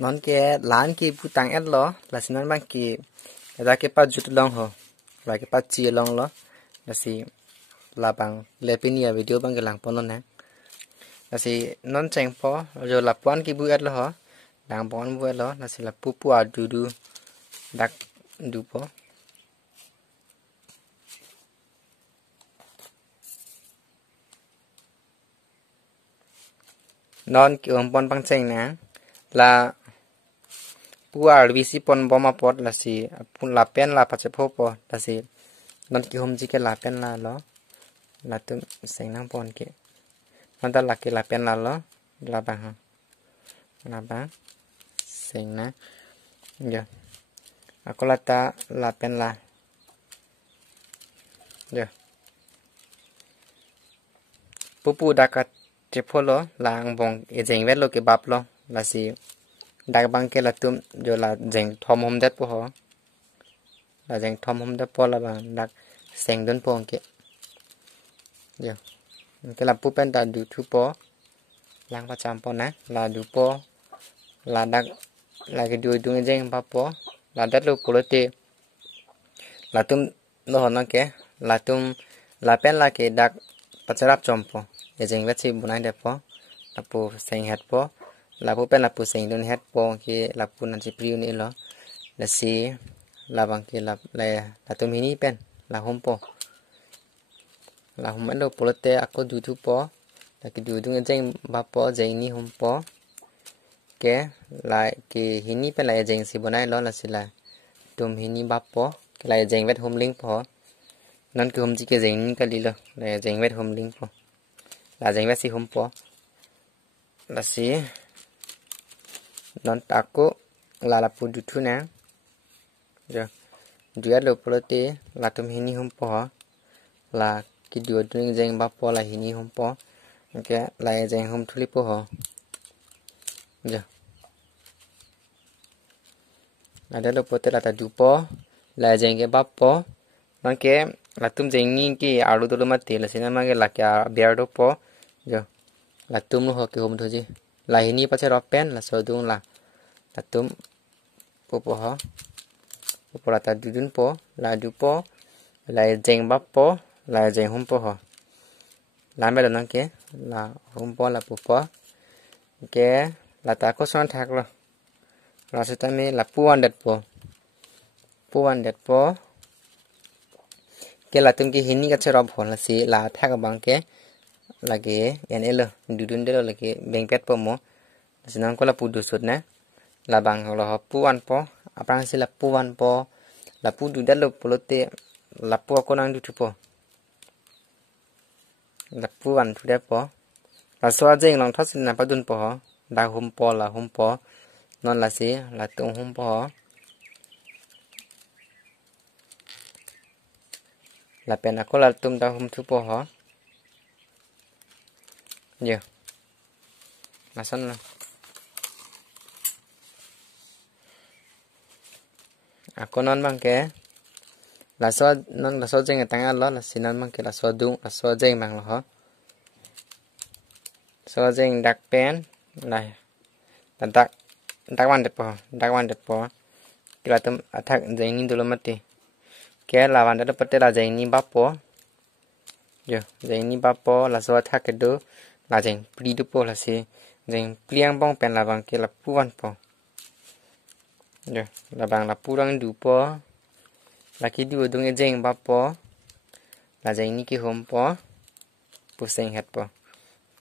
non ke lan ki putang et lo la sinan bang ki da ke pa jut long ho la ke pa chi long lo la si la bang le pinia video bang ke lang pon na la si non cheng po jo la pon ki bu et lo ho dang pon bu et lo la si la pu pu a du du dak du po non ki pon bang cheng na la puar visi pon boma pot la si pun la pen la pa che pho po la si non ki hom ji ke la pen la lo la tum seng nang pon ke non ta la ke la pen la lo la ba ha la ba seng na ya aku lata la pen la ya pupu dakat che pho lo la ang bong e jeng vet lo ke bap lo la si dak bang ke la tum jo la jeng thom hom det po ho là dành thom hom da po là bằng đặc seng đơn po ke giờ cái là pu pen ta du thu po lang pa cham po na là du po là đặc là cái du du jeng pa po là đất lu quality là tum nó hon na ke là tum là pen là cái đặc pa charap chom po e jeng vet chi bunai de po là pu seng het po là pu pen là pu seng đơn het po ke là pu nan chi priu ni lo là si là bằng kia là tôm hini pen là hôm po là hôm ăn đồ polite aku du thu po là cái du dung jeng ba po jeng ni hôm po ke lại cái hini pen là jeng si bonai lo là si là tôm hini ba po cái là jeng vet hôm link po non cái hôm chỉ cái jeng ni cái đi lo là jeng vet hôm link po là jeng vet si hôm po là si non aku là pu du thu na giờ dia lo polite là tum hini hom po là cái điều đương danh ba po là hini hom po cái là danh hom thuli po ho giờ ada lo pote là ta du po là danh cái ba po nó cái là tum danh ni cái alu to lo ma te là sina ma cái là cái bear do po giờ là tum lo ho cái hom thôi gì là hini pa che ro pen là so dung là tum po ho po là ta du dun po là du po là jeng bắp po là jeng hom po ho làm bây giờ nó kia là hom po là po cái là ta có son thạc rồi là sẽ ta mi là puan đẹp po cái là tum cái hình cái chơi rập hồn là gì là thạc bằng cái là cái en el du dun đó là cái beng pet po mo là nó có là pu du sut nè là bằng là puan po apa sih là puan po là pu du dalo polote là pu ko nang du po là pu an thu de po là so jeng long thos na pa dun po da hom po là hom po non là si là tung hom po là pen ko là tum da hom thu po ho giờ mà son là aku non bang ke là so non là so jeng tang a lo là si non bang ke là so dung là so jeng bang lo ho so jeng dak pen này dak wan de po kila tum attack jeng ni dolo mati ke la wan de pate là jeng ni ba po giờ jeng ni ba po là so attack ke do là jeng pri du po là si jeng pliang bong pen là bang ke là pu wan po giờ là bằng là pu rang du po là cái du dung jeng ba po là jeng ni ki hom po pu seng het po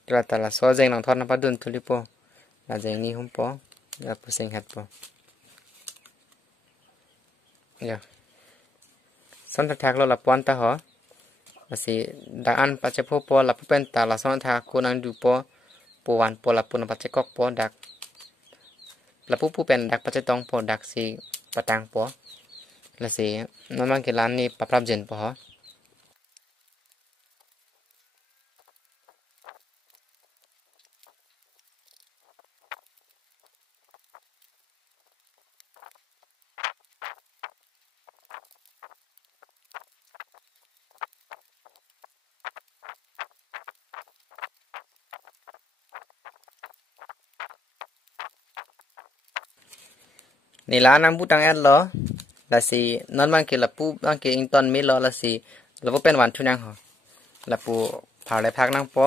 kila ta là so jeng nang thon na pa dun thuli po là jeng ni hom po là pu seng het po giờ son thak lo là pon ta ho là si da an pa che pho po là pu pen ta là son thak ko nang du po wan po là pu na pa che kok po dak là pu pen dak pa che tong po dak si patang po là si nó mang cái lan ni pa prap jen po ho nila nang butang ad lo la si non mang ke la pu mang ke ington mi lo la si la pen wan thu nang ho la pu phar le phak nang po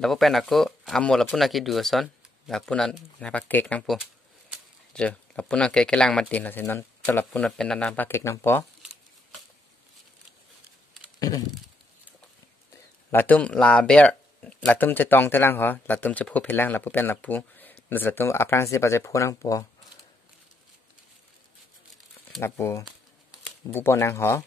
la pen aku amo la puna ki du son la punan na pa kek nang po je la puna ke lang matin la si non to la puna pen na pa kek nang po la tum la ber la tum che tong te lang ho la tum che phu phe lang la pu pen la pu la tum aprang se pa che phu nang po là bu po nang ho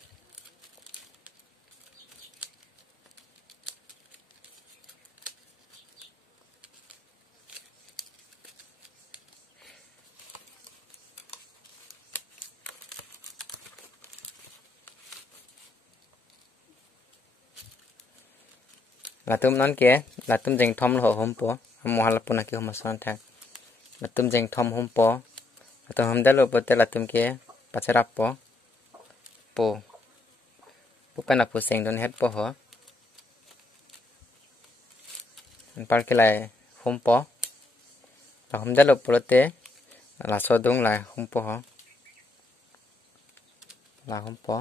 là tum non kia là tum jeng thom lo hom po mo hala puna ki hom son thak là tum jeng thom hom po là tum hom dalo po te là tum kia pacharap po pu pa na pu seng don het po ho par ke lai hom po là hom dalo po te là so dung lai hom po ho là hom po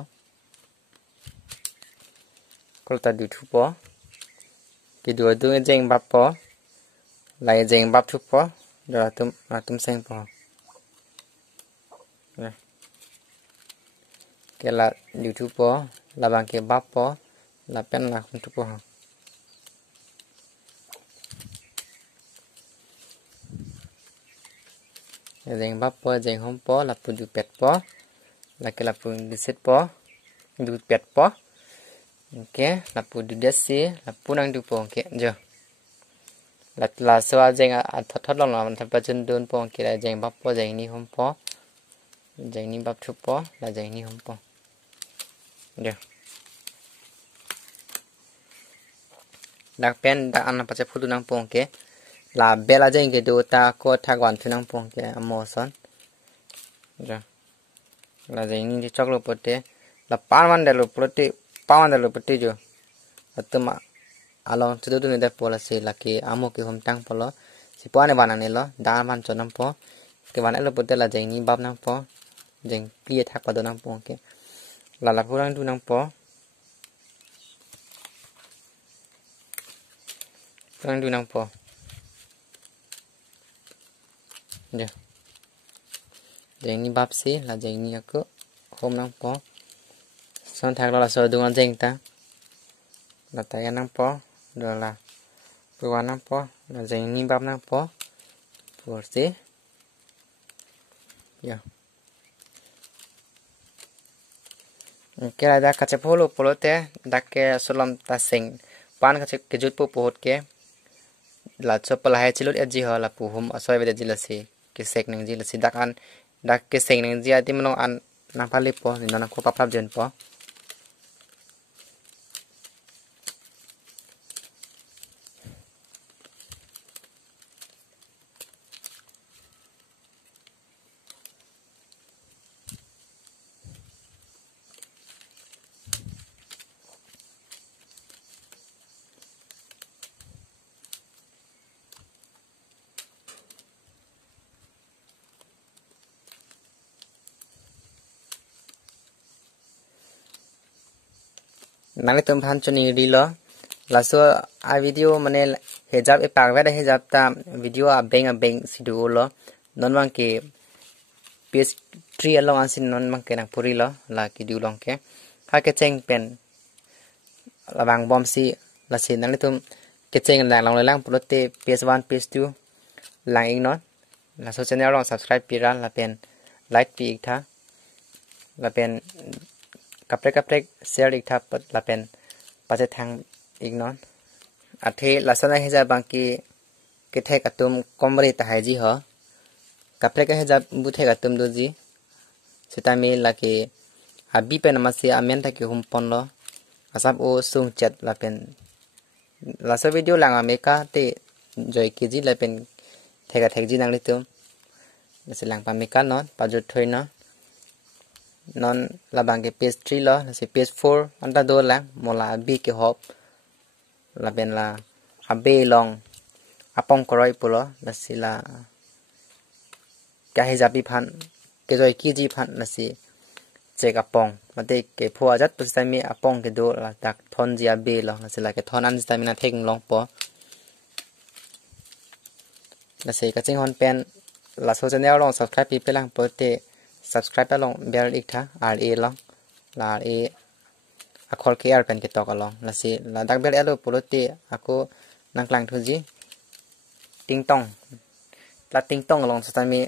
kol ta du thu po ki du dung jeng bap po lai jeng bap thu po là tum seng po ke là du thu po là bang ke bap po là pen là hom thu po ho jeng bap po jeng hom po là pu du pet po là ke là pu du set po du pet po okay là pu du desi là pu nang du po okay jo là so jeng a thot long la man thap chen don po ke là jeng bap po jeng ni hom po jeng ni bap thu po là jeng ni hom po jo dak pen da an pa che phu du nang po okay là bela jeng ke do ta ko thak wan thu nang po okay amo son jo là jeng ni chok lo po te là pan wan de lo po te pa wan de lo po te jo atuma along tu tu ne de po la se la ke amo ke hom tang po lo si po ne ban ne lo da ban cho nam po ke ban lo po te la jeng ni bab nang po jeng pi thak pa do nang po ke la pu rang du nang po rang du nang po ja jeng ni bab si là jeng ni aku hom nang po son thak lo la so du ngang jeng ta là tay nang po rồi là vừa nang po là jeng ni bab nang po por si ya cái là đã cắt chép holo polo te đã cái solam ta sing pan cắt cái jut po pohot ke là cho pala hai chilut edji ho là pu hum asoi về edji là si cái sek nang ji là si dak an dak cái sek nang ji ati mano an nang phali po ni nang ko papap jen po nang tum phan chuni di lo la so a video mane hejab e pak ve hejab ta video a beng sidu lo non mang ke page 3 along asin non mang ke nang puri lo la ki du long ke ha ke cheng pen la bang bom si la sin nang tum ke cheng lang lang pulote page 1 page 2 lang ing non la so channel long subscribe pi ran la pen like pi ik tha la pen kaprek share ik tha pat la pen pa che thang ik non a the la sana he ja bang ki ke the ka tum komri ta hai ji ho kaprek he ja bu the ka tum do ji sita me la ke abi pen ma se amen tha ke hum pon lo asap o sung chat la pen la so video lang ame ka te joy ke ji la pen the ka ji nang le tum la se lang pa me ka non pa jo thoi no non la bang ke page 3 lo la se page 4 anta do la mola bi ke hop la ben la abe long apong koroi pulo la sila ka he japi phan cái rồi kia gì phản là gì chế cái bông mà đây cái phô rất bớt sai mi bông cái đồ là đặc thon gì bê lo là sẽ là cái thon ăn sai mi là thêm long po là sẽ cái chính hòn pen là số channel long subscribe pi pe lang po te subscribe long bell ik tha r a long là a khol ke pen ke to ka long là sẽ là đặc bell alo po te ako nang klang thu ji ting tong là ting tong long sai mi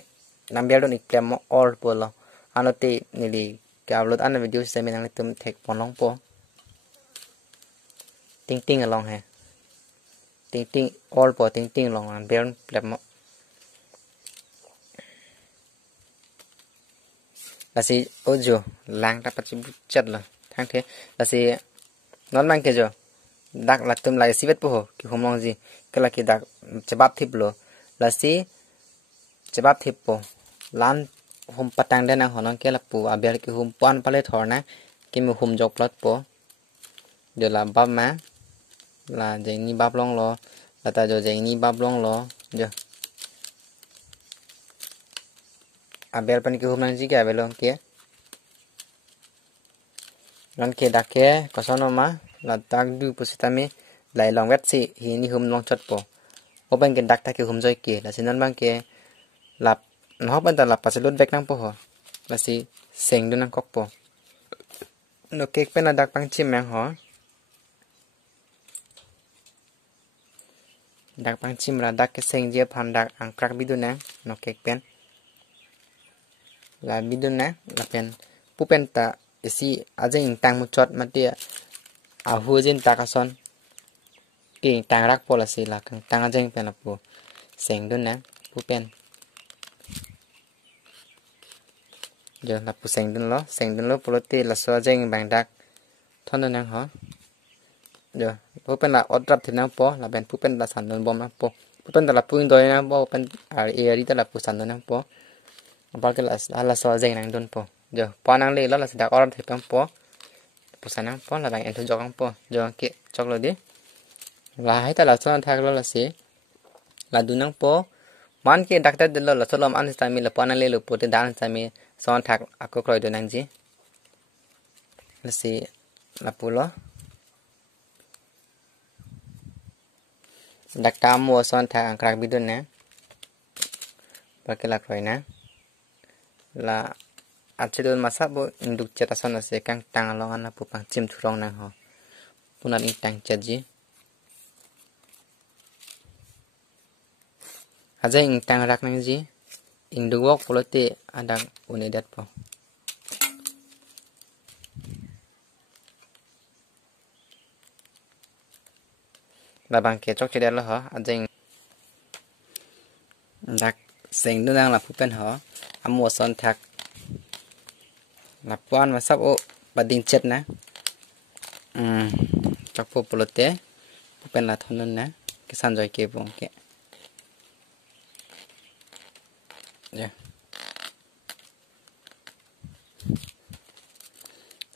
nam bell don ik plem all po lo ano te ni li cái upload ăn video sai mi nang tum thek pon long po ting ting along ha ting ting all po ting ting long an bell plem là gì ôi dù lang ta bắt chặt là thang thế là gì nó mang cái giờ đặc là tôm lại xí vết bùa kiểu không long gì cái là cái đặc chế bắp thịt lo là gì chế bắp thịt bùa lan hôm bắt tăng đến nào họ nói cái là bùa à bây cái hôm pan pale thor na cái mùa hôm dọc lót bùa giờ là bắp má là dành như bắp long lo là ta giờ dành như bắp long lo giờ abel pan ke humang jika belong ke lan ke dake kosono ma la tak du positame lai long wet si hi ni hum long chot po open ke dak ta ke hum joi ke la sinan bang ke lap no ban ta lap paselot bek nang po ho la si seng du nang kok po no kek pen dak pang chim mang ho dak pang chim ra dak ke seng je phan dak ang krak bi du na no kek pen là bidun na là pen pupen ta isi ajeng tang mu chot matia a hujin ta ka son ki tang rak policy la kang tang ajeng pen la pu seng dun na pupen giờ là pu seng dun lo polote là so ajeng bang dak thon dun nang ho giờ pupen là odrap thi nang po là ben pupen là san dun bom nang po pupen là puing doi nang po pen area ri ta là pu san dun nang po bao cái là so dây năng đun po giờ po năng lên đó là đã order thịt po po sa năng po là bạn em thôi cho po giờ kệ cho rồi đi là hay ta là so thang đó là gì là đun năng po man cái đặc biệt là so làm ăn sai mi là po năng lên po thì đan sai mi so thang ako coi đun năng gì là gì là po lo đặc cam mua so thang ang krak bidun nè bao cái là coi nè là achidon masa bo induk cetasan ase kang tang long ana pupang chim thurong nang ho punan ing tang chaji aja ing tang rak nang ji induk wok polote adang unedat po là bang ke chok chedat lo ho aja ing dak seng nu nang la pupen ho amua son thak là quan mà sắp ô bà đình chết nè chắc phụ polote bên là thôn nè cái san rồi kia vùng kia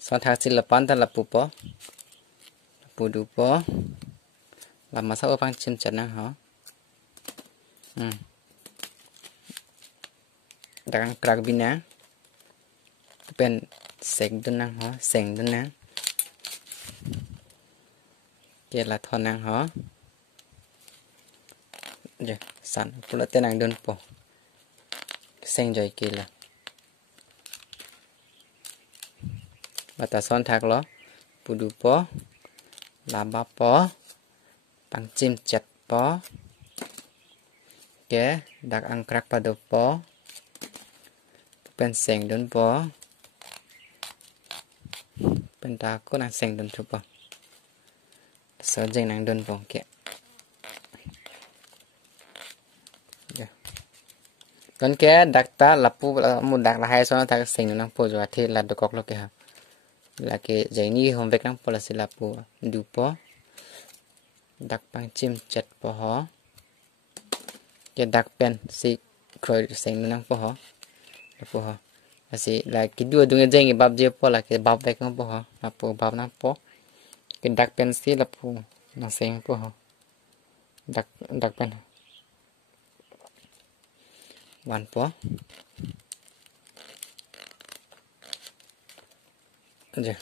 son thak xin là pan ta là pu du po là mà sắp ô băng chim chết nè hả đang crack bina pen seng dun nang ho seng dun na kia là thon nang ho giờ san pula tên nang dun po seng joy kia là bata son thak lo pudu po laba po pang chim chat po ke dak angkrak pado po pen seng dun po pen ta ko nang seng dun thu po so jeng nang dun po ke con ke dak ta lapu mu dak la hai so ta seng nang po jo the la dokok lo ke ha là cái giấy ni hôm vek nang po là si lapu du po dak pang chim chat po ho ke dak pen si khoi seng nang po ho po ho asi là cái đua dung jeng bab je po là cái bab vek nang po ho là po bab nang po cái dak pen si là po na seng po ho dak pen one po je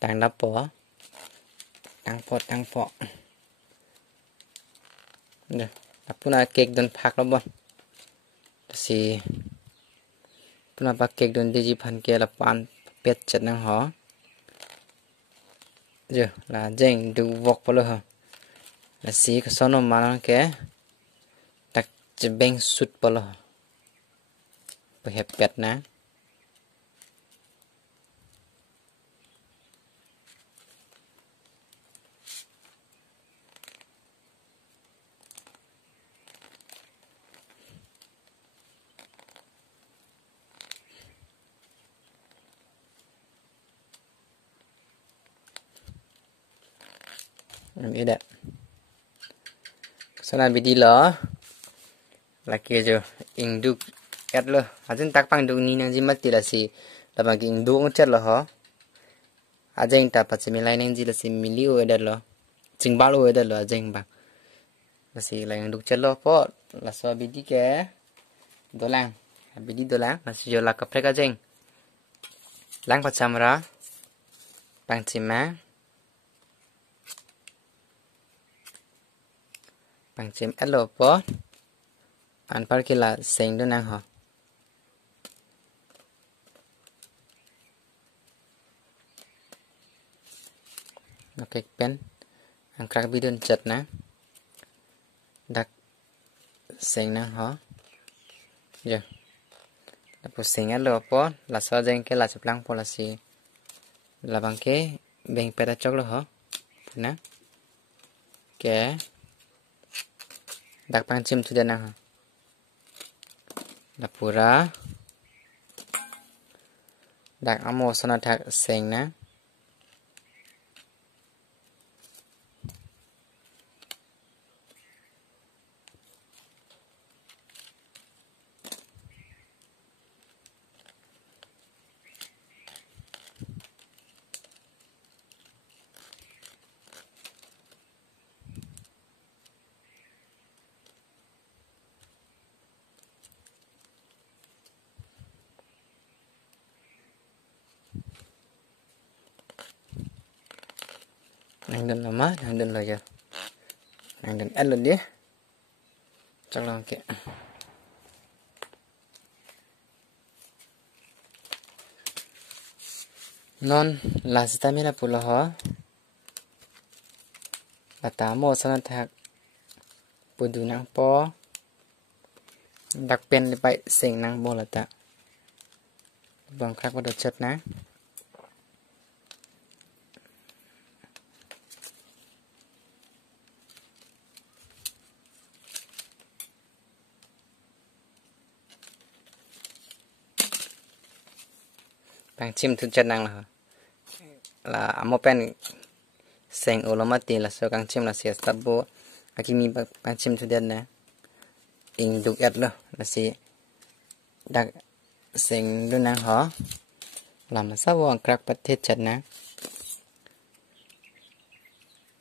tang đắp po tang po je puna cake don phak lo bon si puna pa cake don diji phan ke la pan pet chat nang ho je là jeng du vok polo ho là si ka sono mana ke tak jebeng sut polo pa hep pet na ini dah sana bidi lo laki jo induk et lo ajin tak pang duk ni nang ji mati la si la bang induk chat lo ho ajeng ta pa chimi lai nang ji la si mili o eda lo chingbal o eda lo ajeng ba la si lai induk chat lo po la so bidi ke dolang bidi dolang la si jo la ka prek ajeng lang pa chamra pang chima pang chim et lo po an par ke la seng do nang ho okay pen ang krak bidon chat na dak seng nang ho je la po seng et lo po la so jeng ke la chaplang po la si la bang ke beng pera chok lo ho na ke dak pang chim tu nang ho la pura dak amo sona thak seng na nang den lama nang den lo ya nang den et lo dia chắc là kệ non la stamina pula ho la ta mo sana thak pudu nang po đặc pen đi bay sing nang bo la ta bang khak ba do chat na bang chim thu chat nang là amo pen seng olomati la so kang chim la sia start bo akimi bang chim thu den na ing duk et lo la si dak seng do nang ho làm sao wo krak pat the chat na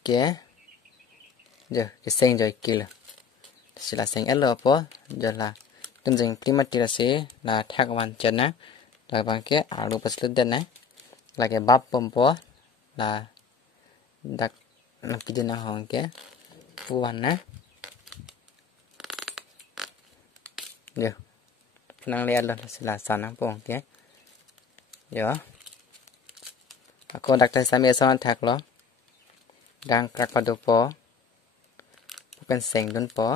ke giờ cái seng rồi kila si la seng et lo po giờ là tum jeng primati la si la thak wan chat na la bang ke alu pas lu den na la ke bap pom po là dak nak pidin na hong ke puan na giờ nang liat lo sila sana pong ke yo ako dak tai sami son thak lo dang krak pa do po pen seng don po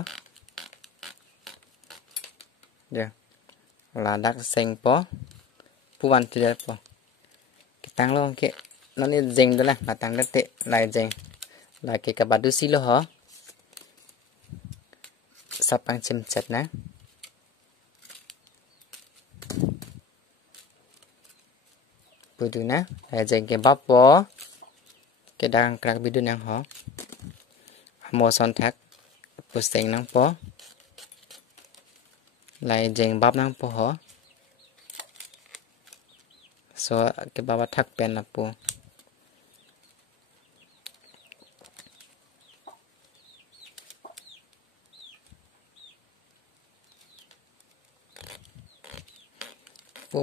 giờ là dak seng po puan ti po kitang lo ke nó ni jeng do la matang te lai jeng la ke ka badu si lo ho sapang chim chat na pudu na lai jeng ke bap po ke dang krak bidu nang ho mo son thak pu seng nang po lai jeng bap nang po ho so ke baba thak pen la pu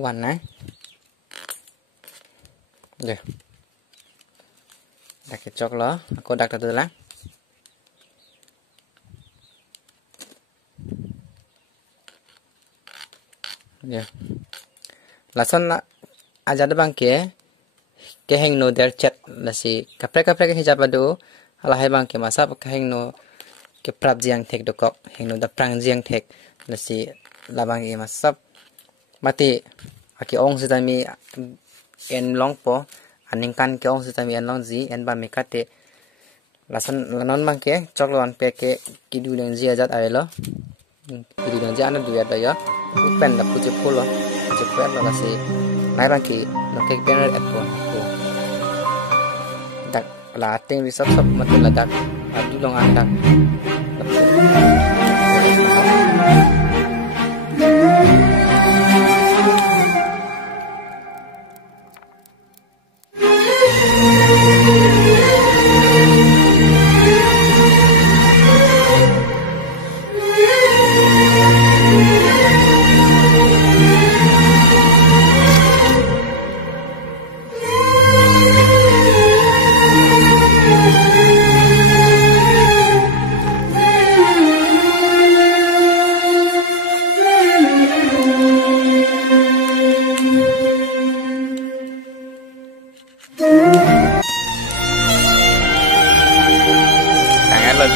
wan na ya dak ke chok lo aku dak tu lah ya lason na aja de bang ke heng no der chat la si kapre ke hijab adu ala hai bang ke masa ke heng no ke prap jiang thek do kop heng no da prang jiang thek la si la bang e masap mati aki ong se tami en long po aning kan ke ong se tami en long ji en ba me kate lason lanon bang ke choklon pe ke kidu leng ji ajat ai lo kidu leng ji ana du ya da ya pen da puche polo je pen la si nai bang ki no ke pen at po dak la ting ri sap mati la dak adu long an dak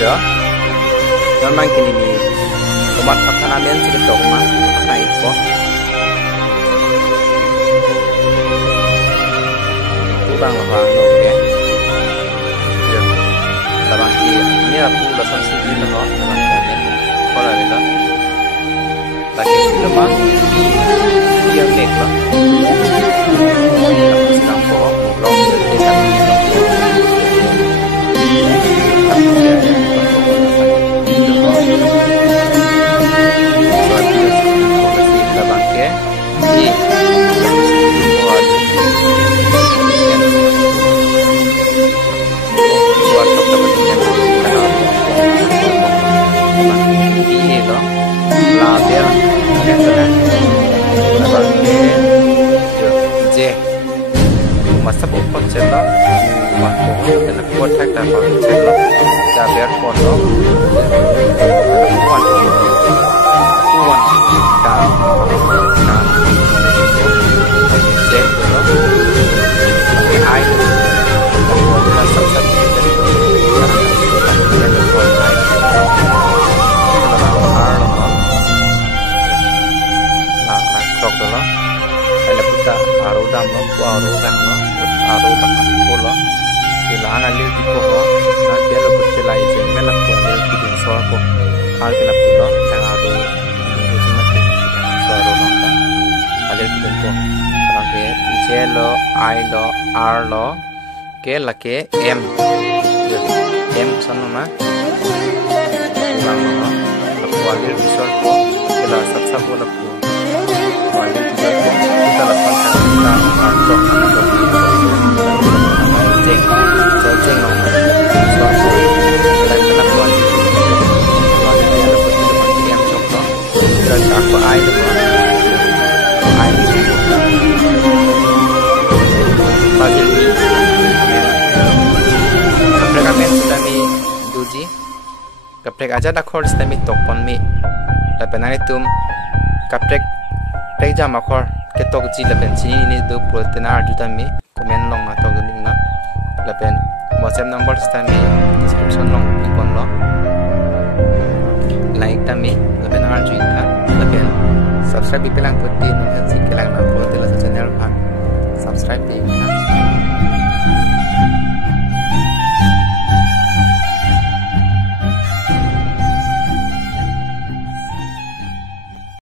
jo non mang kini mi tomat patana men sedikit dok ma pakai ko bang la bang no ke jo la bang ki ni la pu la san si ni no la bang ka ne ko la ni la ta ke lo ma yang nek la sedang ko lo se ke ta masa bukan celo, waktu dan kuat tak dapat celo, jaber kono, kuat, kan, cek dulu, pakai air, kuat rasa sakit, jangan kuat air, kalau air loh, nah krok dulu, ada putar aru dam loh, aru dam loh. Aru tak polo sila ana liu di ko na belo ko sila ise mela ko liu ki din so ko al kila pulo ta aru ni ji mate so aru no ta ale ki din ko ke j lo I lo r lo ke la ke m sono ma bang no ko ale ki so ko kila sat sa ko la ko ale ki ko kita la pa ta ko ceng no suatu dan kenapa suatu dia dapat teman yang coklo dan aku air pasir kaprek amen sudah mi duji kaprek aja dah kor sudah mi tokpon mi tapi nanti tum kaprek jam akor ketok ji lepen sini ini do protein arjutan mi komen long atau gening na lepen WhatsApp number tami description long ikon lo like tami lepen arjuin ta lepen subscribe bilang putih nang si kelang na